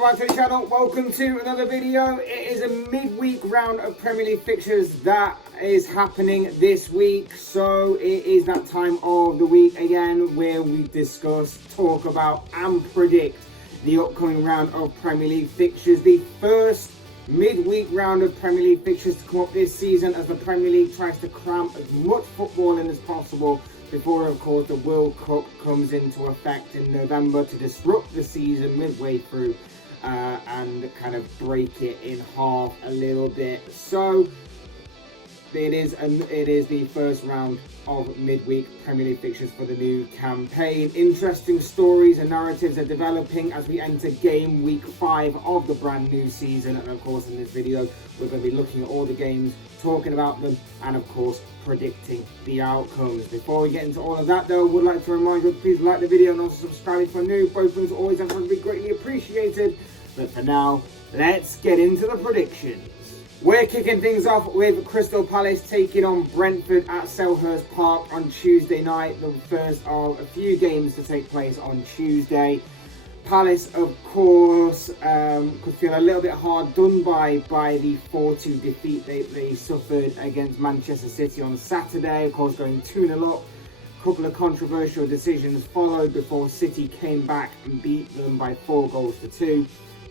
subscribe to the channel. Welcome to another video. It is a midweek round of Premier League fixtures that is happening this week. So it is that time of the week again where we discuss, talk about and predict the upcoming round of Premier League fixtures. The first midweek round of Premier League fixtures to come up this season as the Premier League tries to cram as much football in as possible before, of course, the World Cup comes into effect in November to disrupt the season midway through and kind of break it in half a little bit. So it is the first round of midweek Premier League fixtures for the new campaign. Interesting stories and narratives are developing as we enter game week 5 of the brand new season. And of course, in this video, we're going to be looking at all the games, talking about them, and of course, predicting the outcomes. Before we get into all of that though, I would like to remind you to please like the video and also subscribe if you're new. Both things always have to be greatly appreciated. But for now, let's get into the predictions. We're kicking things off with Crystal Palace taking on Brentford at Selhurst Park on Tuesday night, the first of a few games to take place on Tuesday. Palace, of course, could feel a little bit hard done by the 4-2 defeat they suffered against Manchester City on Saturday. Of course, going 2-0 up. A couple of controversial decisions followed before City came back and beat them by 4-2.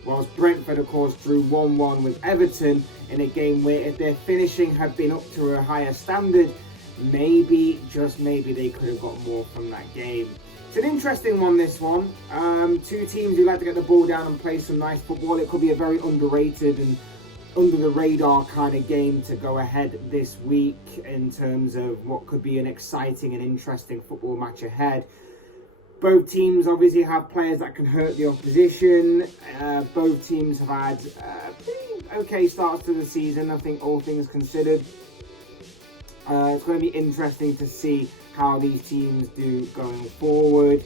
Whilst Brentford, of course, drew 1-1 with Everton in a game where if their finishing had been up to a higher standard, maybe, just maybe, they could have got more from that game. It's an interesting one, this one. Two teams who like to get the ball down and play some nice football. It could be a very underrated and under the radar kind of game to go ahead this week in terms of what could be an exciting and interesting football match ahead. Both teams obviously have players that can hurt the opposition. Both teams have had pretty okay starts to the season, I think, all things considered. It's going to be interesting to see how these teams do going forward.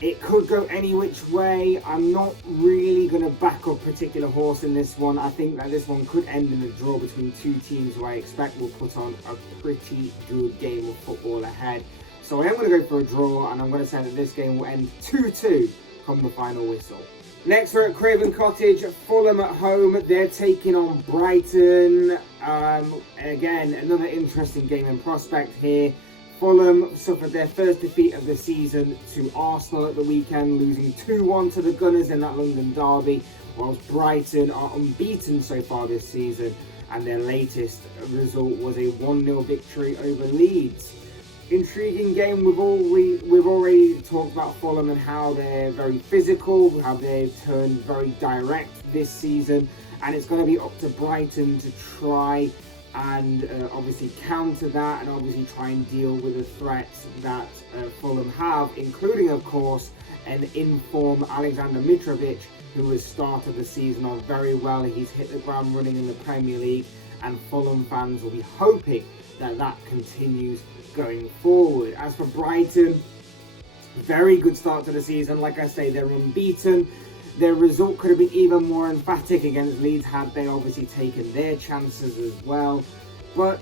It could go any which way. I'm not really going to back a particular horse in this one. I think that this one could end in a draw between two teams who I expect will put on a pretty good game of football ahead. So I am going to go for a draw, and I'm going to say that this game will end 2-2 come the final whistle. Next, we're at Craven Cottage, Fulham at home. They're taking on Brighton. Again, another interesting game in prospect here. Fulham suffered their first defeat of the season to Arsenal at the weekend, losing 2-1 to the Gunners in that London derby, whilst Brighton are unbeaten so far this season, and their latest result was a 1-0 victory over Leeds. Intriguing game. We've already talked about Fulham and how they're very physical, how they've turned very direct this season, and it's going to be up to Brighton to try and obviously counter that and obviously try and deal with the threats that Fulham have, including, of course, an in-form Alexander Mitrovic, who has started the season off very well. He's hit the ground running in the Premier League, and Fulham fans will be hoping that that continues going forward. As for Brighton, very good start to the season. Like I say, they're unbeaten. Their result could have been even more emphatic against Leeds had they obviously taken their chances as well. But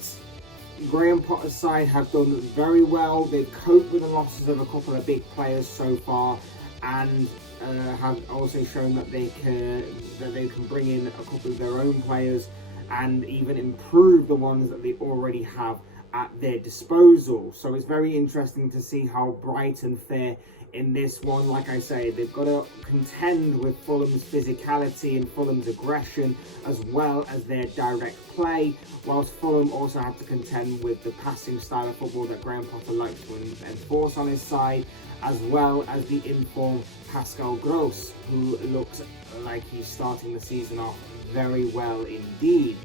Graham Potter's side have done very well. They've coped with the losses of a couple of big players so far, and have also shown that they can bring in a couple of their own players and even improve the ones that they already have at their disposal. So it's very interesting to see how Brighton fare in this one. Like I say, they've got to contend with Fulham's physicality and Fulham's aggression as well as their direct play, whilst Fulham also have to contend with the passing style of football that Graham Potter likes to enforce on his side, as well as the in-form Pascal Gross, who looks like he's starting the season off very well indeed.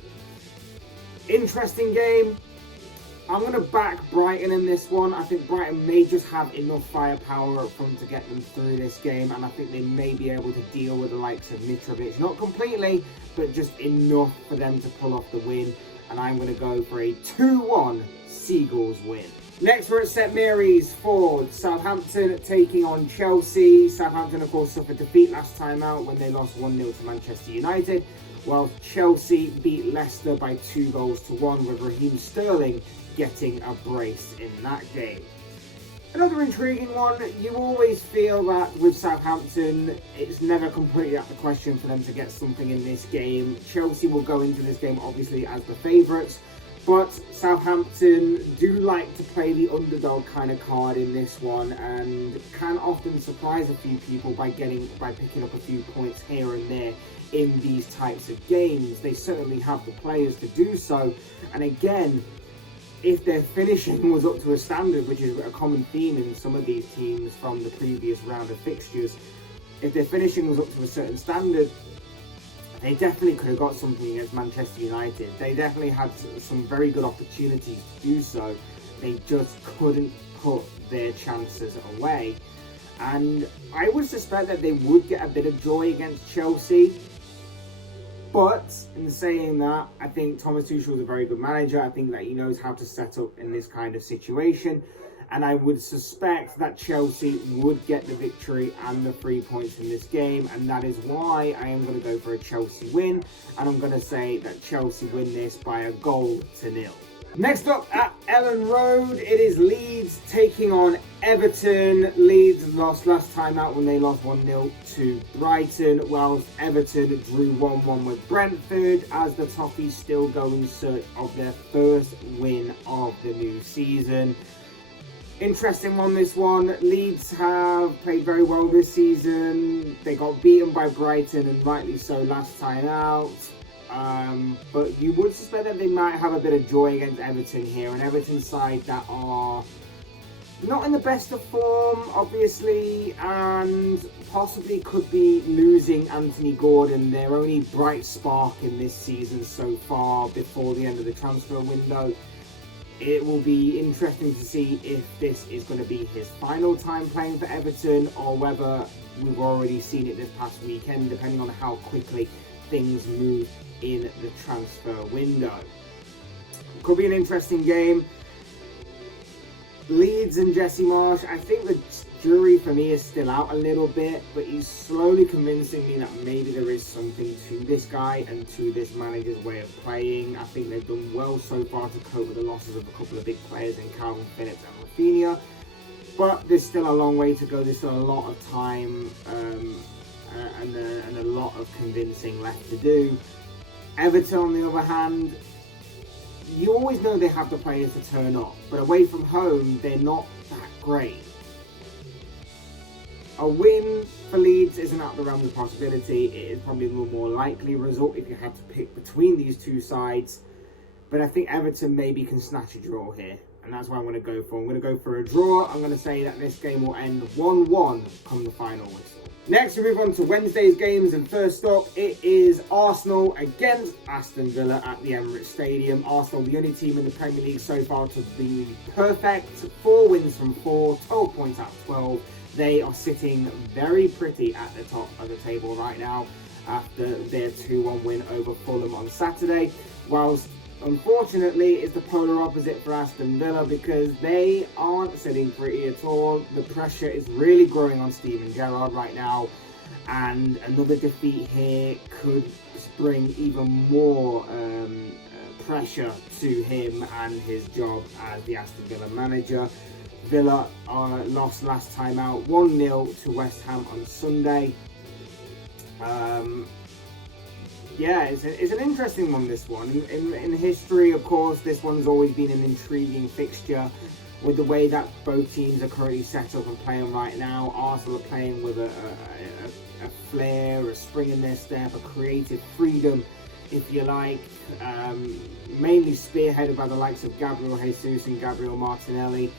Interesting game. I'm going to back Brighton in this one. I think Brighton may just have enough firepower up front to get them through this game, and I think they may be able to deal with the likes of Mitrovic. Not completely, but just enough for them to pull off the win, and I'm going to go for a 2-1 Seagulls win. Next, we're at St Mary's Ford, Southampton taking on Chelsea. Southampton, of course, suffered defeat last time out when they lost 1-0 to Manchester United, while Chelsea beat Leicester by 2-1 with Raheem Sterling getting a brace in that game. Another intriguing one, you always feel that with Southampton, it's never completely out of the question for them to get something in this game. Chelsea will go into this game obviously as the favourites, but Southampton do like to play the underdog kind of card in this one and can often surprise a few people by picking up a few points here and there in these types of games. They certainly have the players to do so, and again, if their finishing was up to a standard, which is a common theme in some of these teams from the previous round of fixtures, if their finishing was up to a certain standard, they definitely could have got something against Manchester United. They definitely had some very good opportunities to do so. They just couldn't put their chances away. And I would suspect that they would get a bit of joy against Chelsea. But in saying that, I think Thomas Tuchel is a very good manager. I think that he knows how to set up in this kind of situation. And I would suspect that Chelsea would get the victory and the 3 points in this game. And that is why I am going to go for a Chelsea win. And I'm going to say that Chelsea win this by 1-0. Next up at Ellen Road, it is Leeds taking on Everton. Leeds lost last time out when they lost 1-0 to Brighton, whilst Everton drew 1-1 with Brentford, as the Toffees still go in search of their first win of the new season. Interesting one, this one. Leeds have played very well this season. They got beaten by Brighton, and rightly so, last time out. But you would suspect that they might have a bit of joy against Everton here. An Everton side that are not in the best of form, obviously, and possibly could be losing Anthony Gordon, their only bright spark in this season so far before the end of the transfer window. It will be interesting to see if this is going to be his final time playing for Everton, or whether we've already seen it this past weekend, depending on how quickly things move in the transfer window. Could be an interesting game. Leeds and Jesse Marsch, I think the jury for me is still out a little bit, but he's slowly convincing me that maybe there is something to this guy and to this manager's way of playing. I think they've done well so far to cope with the losses of a couple of big players in Calvin Phillips and Rafinha, but there's still a long way to go. There's still a lot of time and a lot of convincing left to do. Everton, on the other hand, you always know they have the players to turn up, but away from home, they're not that great. A win for Leeds isn't out of the realm of possibility. It is probably a little more likely result if you had to pick between these two sides. But I think Everton maybe can snatch a draw here, and that's what I'm going to go for. I'm going to go for a draw. I'm going to say that this game will end 1-1 come the final whistle. Next, we move on to Wednesday's games, and first up, it is Arsenal against Aston Villa at the Emirates Stadium. Arsenal, the only team in the Premier League so far to be perfect. 4 wins from 4, 12 points out of 12. They are sitting very pretty at the top of the table right now after their 2-1 win over Fulham on Saturday, whilst unfortunately, it's the polar opposite for Aston Villa, because they aren't sitting pretty at all. The pressure is really growing on Steven Gerrard right now, and another defeat here could bring even more pressure to him and his job as the Aston Villa manager. Villa lost last time out 1-0 to West Ham on Sunday. Yeah, it's an interesting one, this one. In history, of course, this one's always been an intriguing fixture with the way that both teams are currently set up and playing right now. Arsenal are playing with a flair, a spring in their step, a creative freedom, if you like, mainly spearheaded by the likes of Gabriel Jesus and Gabriel Martinelli.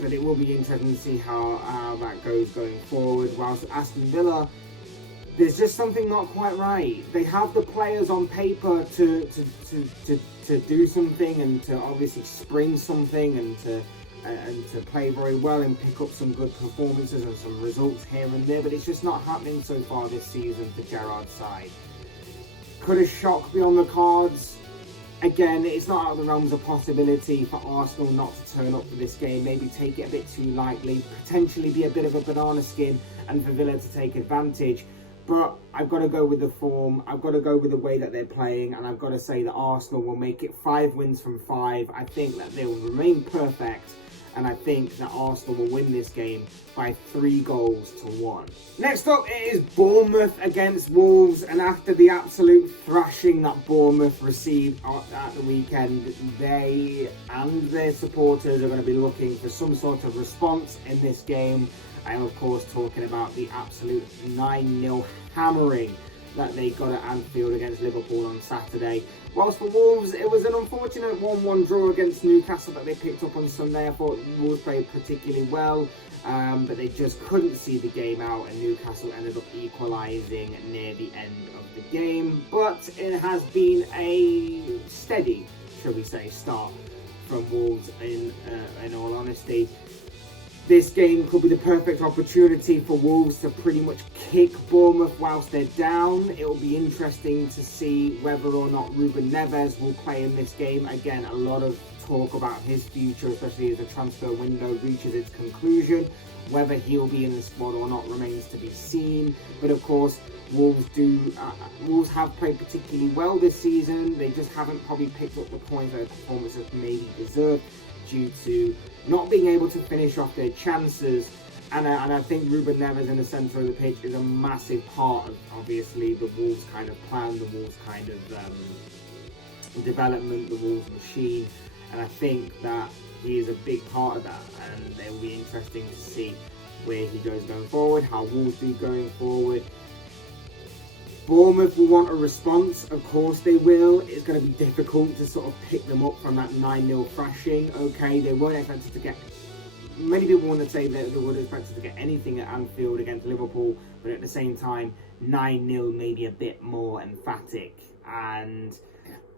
But it will be interesting to see how that goes going forward. Whilst Aston Villa, there's just something not quite right. They have the players on paper to do something, and to obviously spring something, and to play very well and pick up some good performances and some results here and there, but it's just not happening so far this season for Gerrard's side. Could a shock be on the cards? Again, it's not out of the realms of possibility for Arsenal not to turn up for this game, maybe take it a bit too lightly, potentially be a bit of a banana skin, and for Villa to take advantage. But I've got to go with the form, I've got to go with the way that they're playing, and I've got to say that Arsenal will make it 5 wins from 5. I think that they will remain perfect, and I think that Arsenal will win this game by 3-1. Next up, it is Bournemouth against Wolves, and after the absolute thrashing that Bournemouth received at the weekend, they and their supporters are going to be looking for some sort of response in this game. I am, of course, talking about the absolute 9-0 hammering that they got at Anfield against Liverpool on Saturday. Whilst for Wolves, it was an unfortunate 1-1 draw against Newcastle that they picked up on Sunday. I thought Wolves played particularly well, but they just couldn't see the game out, and Newcastle ended up equalising near the end of the game. But it has been a steady, shall we say, start from Wolves in all honesty. This game could be the perfect opportunity for Wolves to pretty much kick Bournemouth whilst they're down. It will be interesting to see whether or not Ruben Neves will play in this game. Again, a lot of talk about his future, especially as the transfer window reaches its conclusion. Whether he'll be in the squad or not remains to be seen. But of course, Wolves have played particularly well this season. They just haven't probably picked up the points their performances maybe deserve, due to not being able to finish off their chances. And I think Ruben Neves in the centre of the pitch is a massive part of, obviously, the Wolves kind of plan, the Wolves kind of development, the Wolves machine. And I think that he is a big part of that, and it will be interesting to see where he goes going forward, how Wolves do going forward. Bournemouth will want a response, of course they will. It's going to be difficult to sort of pick them up from that 9-0 thrashing. Okay, they weren't expected to get... Many people want to say that they weren't expected to get anything at Anfield against Liverpool, but at the same time, 9-0 may be a bit more emphatic. And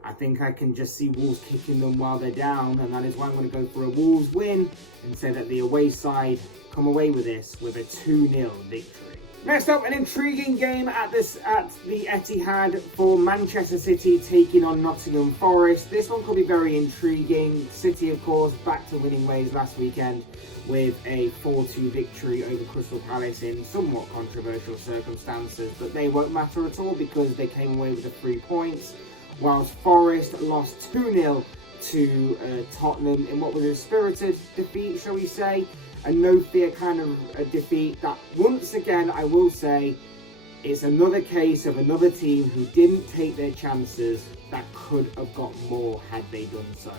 I think I can just see Wolves kicking them while they're down, and that is why I'm going to go for a Wolves win and say that the away side come away with this with a 2-0 victory. Next up, an intriguing game at the Etihad for Manchester City taking on Nottingham Forest. This one could be very intriguing. City, of course, back to winning ways last weekend with a 4-2 victory over Crystal Palace in somewhat controversial circumstances, but they won't matter at all because they came away with the 3 points, whilst Forest lost 2-0 to Tottenham in what was a spirited defeat, shall we say. A no-fear kind of a defeat that, once again, I will say, it's another case of another team who didn't take their chances that could have got more had they done so.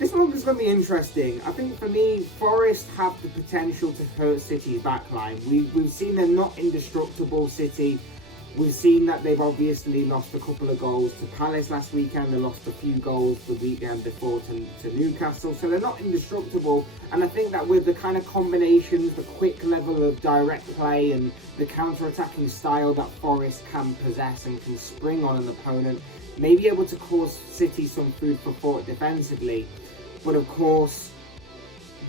This one is going to be interesting. I think for me, Forest have the potential to hurt City's backline. We've seen them not indestructible, City. We've seen that they've obviously lost a couple of goals to Palace last weekend. They lost a few goals the weekend before to Newcastle. So they're not indestructible. And I think that with the kind of combinations, the quick level of direct play and the counter-attacking style that Forest can possess and can spring on an opponent, may be able to cause City some food for thought defensively. But of course,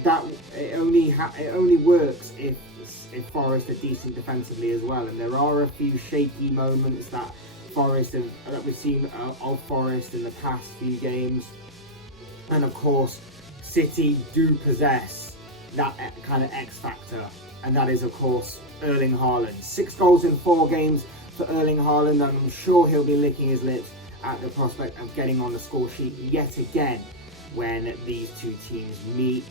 that it only works if Forest are decent defensively as well, and there are a few shaky moments that we've seen of Forest in the past few games. And of course, City do possess that kind of X factor, and that is of course Erling Haaland. 6 goals in 4 games for Erling Haaland, and I'm sure he'll be licking his lips at the prospect of getting on the score sheet yet again when these two teams meet.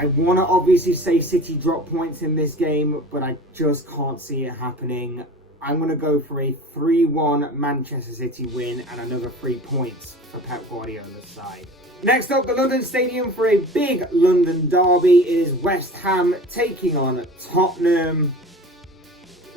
I want to obviously say City drop points in this game, but I just can't see it happening. I'm going to go for a 3-1 Manchester City win and another 3 points for Pep Guardiola's side. Next up, the London Stadium for a big London derby is West Ham taking on Tottenham.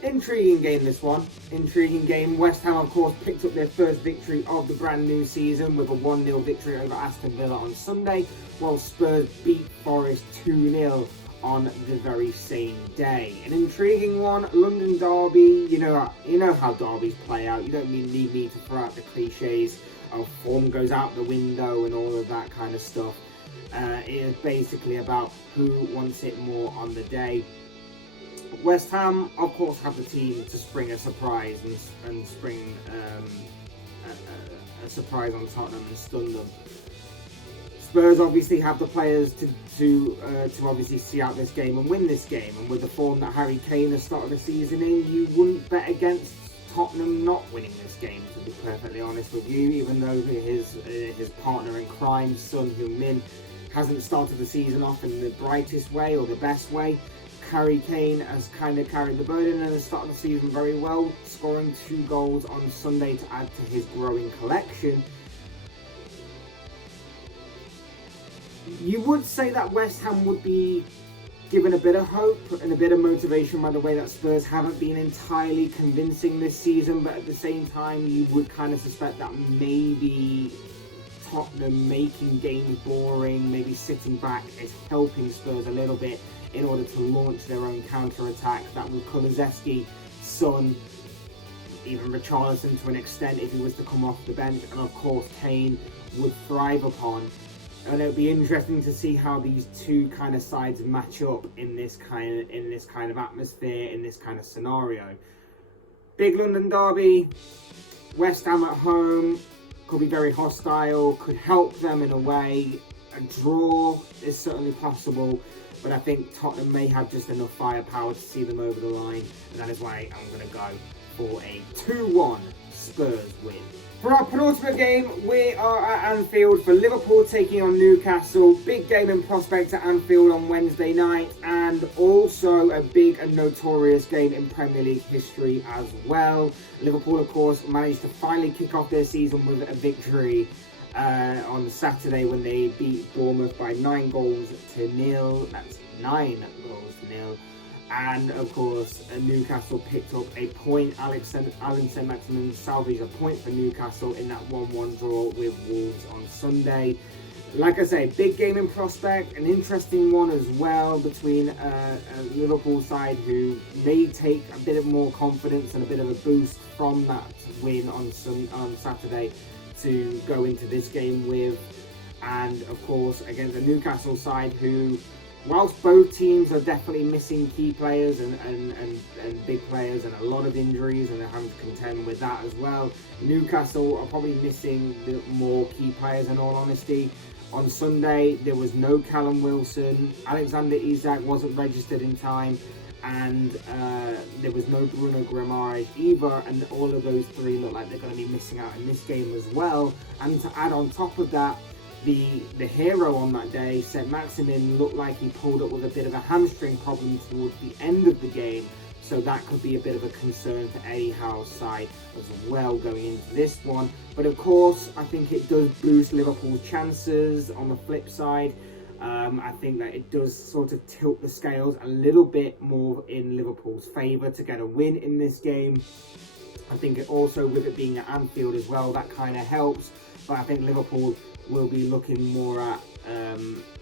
Intriguing game, this one. Intriguing game. West Ham, of course, picked up their first victory of the brand new season with a 1-0 victory over Aston Villa on Sunday, while Spurs beat Forest 2-0 on the very same day. An intriguing one. London derby. You know how derbies play out. You don't need me to throw out the cliches of form goes out the window and all of that kind of stuff. It is basically about who wants it more on the day. West Ham, of course, have the team to spring a surprise and spring a surprise on Tottenham and stun them. Spurs obviously have the players to obviously see out this game and win this game. And with the form that Harry Kane has started the season in, you wouldn't bet against Tottenham not winning this game, to be perfectly honest with you, even though his partner in crime, Son Heung-min, hasn't started the season off in the brightest way or the best way. Harry Kane has kind of carried the burden and has started the season very well, scoring 2 goals on Sunday to add to his growing collection. You would say that West Ham would be given a bit of hope and a bit of motivation by the way that Spurs haven't been entirely convincing this season, but at the same time you would kind of suspect that maybe Tottenham making games boring, maybe sitting back, is helping Spurs a little bit in order to launch their own counter-attack. That with Kulusevski, Son, even Richarlison to an extent if he was to come off the bench, and of course Kane would thrive upon. And it'll be interesting to see how these two kind of sides match up in this kind of atmosphere, in this kind of scenario. Big London derby, West Ham at home, could be very hostile, could help them in a way. A draw is certainly possible, but I think Tottenham may have just enough firepower to see them over the line, and that is why I'm going to go for a 2-1 Spurs win. For our penultimate game, we are at Anfield for Liverpool taking on Newcastle. Big game in prospect at Anfield on Wednesday night, and also a big and notorious game in Premier League history as well. Liverpool, of course, managed to finally kick off their season with a victory on Saturday when they beat Bournemouth by 9-0. That's 9-0. And of course, Newcastle picked up a point. Alan Saint-Maximin salvaged a point for Newcastle in that 1-1 draw with Wolves on Sunday. Like I say, big game in prospect, an interesting one as well between a Liverpool side who may take a bit of more confidence and a bit of a boost from that win on Saturday to go into this game with. And of course, against the Newcastle side who, whilst both teams are definitely missing key players and big players and a lot of injuries, and they're having to contend with that as well, Newcastle are probably missing the more key players in all honesty. On Sunday, there was no Callum Wilson, Alexander Isak wasn't registered in time, and there was no Bruno Guimaraes either, and all of those three look like they're going to be missing out in this game as well. And to add on top of that, the hero on that day, Saint-Maximin, looked like he pulled up with a bit of a hamstring problem towards the end of the game, so that could be a bit of a concern for Eddie Howe's side as well going into this one. But of course, I think it does boost Liverpool's chances. On the flip side, I think that it does sort of tilt the scales a little bit more in Liverpool's favour to get a win in this game. I think it also, with it being at Anfield as well, that kind of helps. But I think Liverpool will be looking more at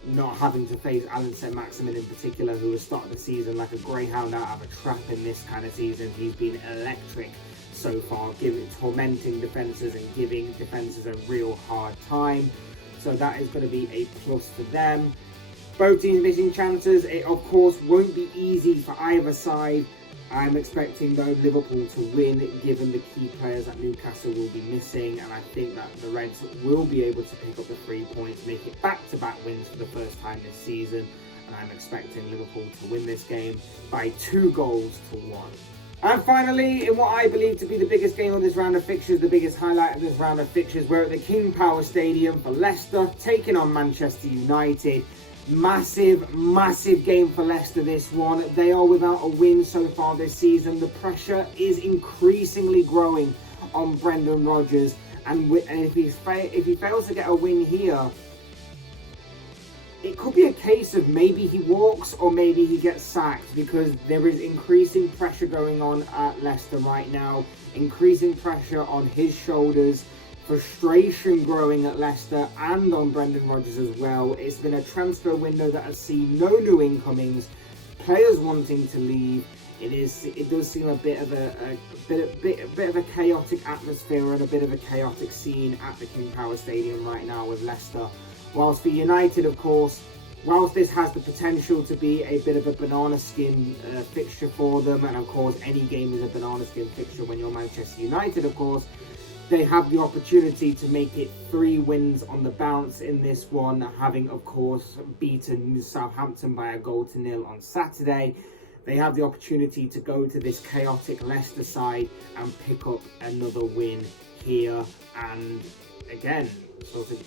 not having to face Alan Saint-Maximin in particular, who has started the season like a greyhound out of a trap in this kind of season. He's been electric so far, tormenting defences and giving defences a real hard time. So that is going to be a plus for them. Both teams missing chances. It of course won't be easy for either side. I'm expecting though Liverpool to win, given the key players that Newcastle will be missing, and I think that the Reds will be able to pick up the 3 points, make it back-to-back wins for the first time this season, and I'm expecting Liverpool to win this game by 2-1. And finally, in what I believe to be the biggest game of this round of fixtures, the biggest highlight of this round of fixtures, we're at the King Power Stadium for Leicester, taking on Manchester United. Massive game for Leicester, this one. They are without a win so far this season. The pressure is increasingly growing on Brendan Rodgers, and if he fails to get a win here, it could be a case of maybe he walks or maybe he gets sacked, because there is increasing pressure going on at Leicester right now, increasing pressure on his shoulders. Frustration growing at Leicester and on Brendan Rodgers as well. It's been a transfer window that has seen no new incomings, players wanting to leave. It does seem a bit of a chaotic atmosphere and a bit of a chaotic scene at the King Power Stadium right now with Leicester. Whilst for United, of course, whilst this has the potential to be a bit of a banana skin fixture for them, and of course any game is a banana skin fixture when you're Manchester United, of course, they have the opportunity to make it 3 wins on the bounce in this one, having of course beaten Southampton by 1-0 on Saturday. They have the opportunity to go to this chaotic Leicester side and pick up another win here, and again sort of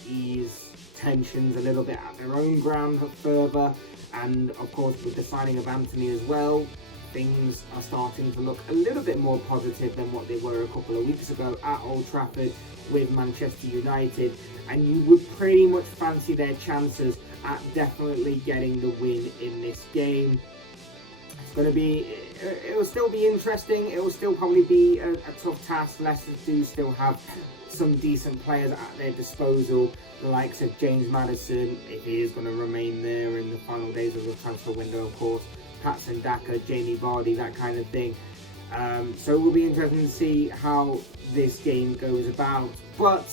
tensions a little bit at their own ground further. And of course, with the signing of Anthony as well, things are starting to look a little bit more positive than what they were a couple of weeks ago at Old Trafford with Manchester United. And you would pretty much fancy their chances at definitely getting the win in this game. It's going to be, it will still be interesting. It will still probably be a tough task. Leicester do still have some decent players at their disposal, the likes of James Maddison, if he is going to remain there in the final days of the transfer window, of course, Patson Daka, Jamie Vardy, that kind of thing. So it will be interesting to see how this game goes about. But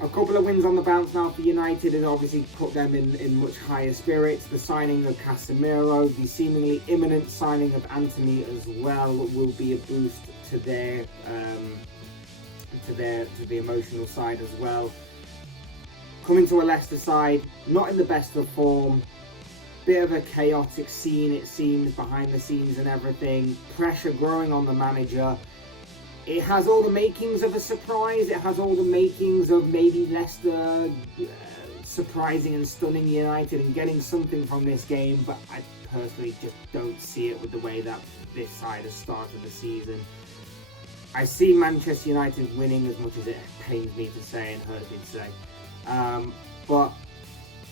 a couple of wins on the bounce now for United has obviously put them in much higher spirits. The signing of Casemiro, the seemingly imminent signing of Anthony as well, will be a boost to their to the emotional side as well. Coming to a Leicester side, not in the best of form. Bit of a chaotic scene, it seems, behind the scenes and everything. Pressure growing on the manager. It has all the makings of a surprise. It has all the makings of maybe Leicester surprising and stunning United and getting something from this game. But I personally just don't see it with the way that this side has started the season. I see Manchester United winning, as much as it pains me to say and hurts me to say. But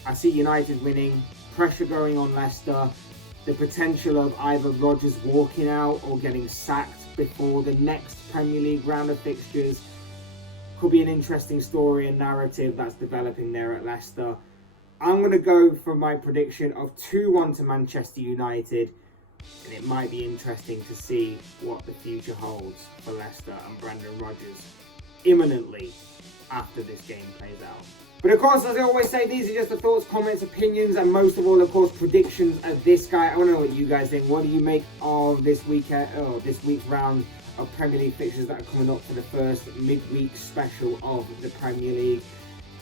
I see United winning, pressure going on Leicester, the potential of either Rodgers walking out or getting sacked before the next Premier League round of fixtures. Could be an interesting story and narrative that's developing there at Leicester. I'm going to go for my prediction of 2-1 to Manchester United. And it might be interesting to see what the future holds for Leicester and Brendan Rodgers imminently after this game plays out. But of course, as I always say, these are just the thoughts, comments, opinions, and most of all, of course, predictions of this guy. I want to know what you guys think. What do you make of this weekend, this week's round of Premier League fixtures that are coming up for the first midweek special of the Premier League?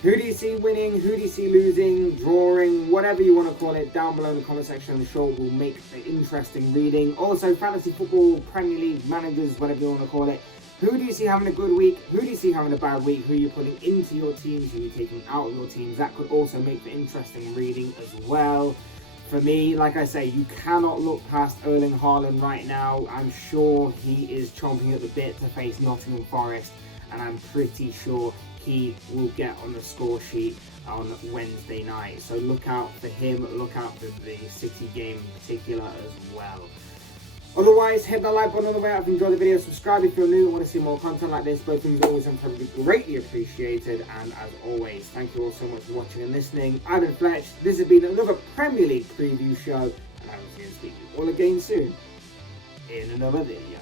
Who do you see winning? Who do you see losing, drawing, whatever you want to call it? Down below in the comment section, I'm sure will make an interesting reading. Also, fantasy football, Premier League managers, whatever you want to call it. Who do you see having a good week? Who do you see having a bad week? Who are you putting into your teams? Who are you taking out of your teams? That could also make for interesting reading as well. For me, like I say, you cannot look past Erling Haaland right now. I'm sure he is chomping at the bit to face Nottingham Forest, and I'm pretty sure he will get on the score sheet on Wednesday night. So look out for him, look out for the City game in particular as well. Otherwise, hit the like button on the way out if you enjoyed the video, subscribe if you're new and want to see more content like this. Both things are always incredibly greatly appreciated, and as always, thank you all so much for watching and listening. I've been Fletch, this has been another Premier League preview show, and I will see you speak to you all again soon in another video.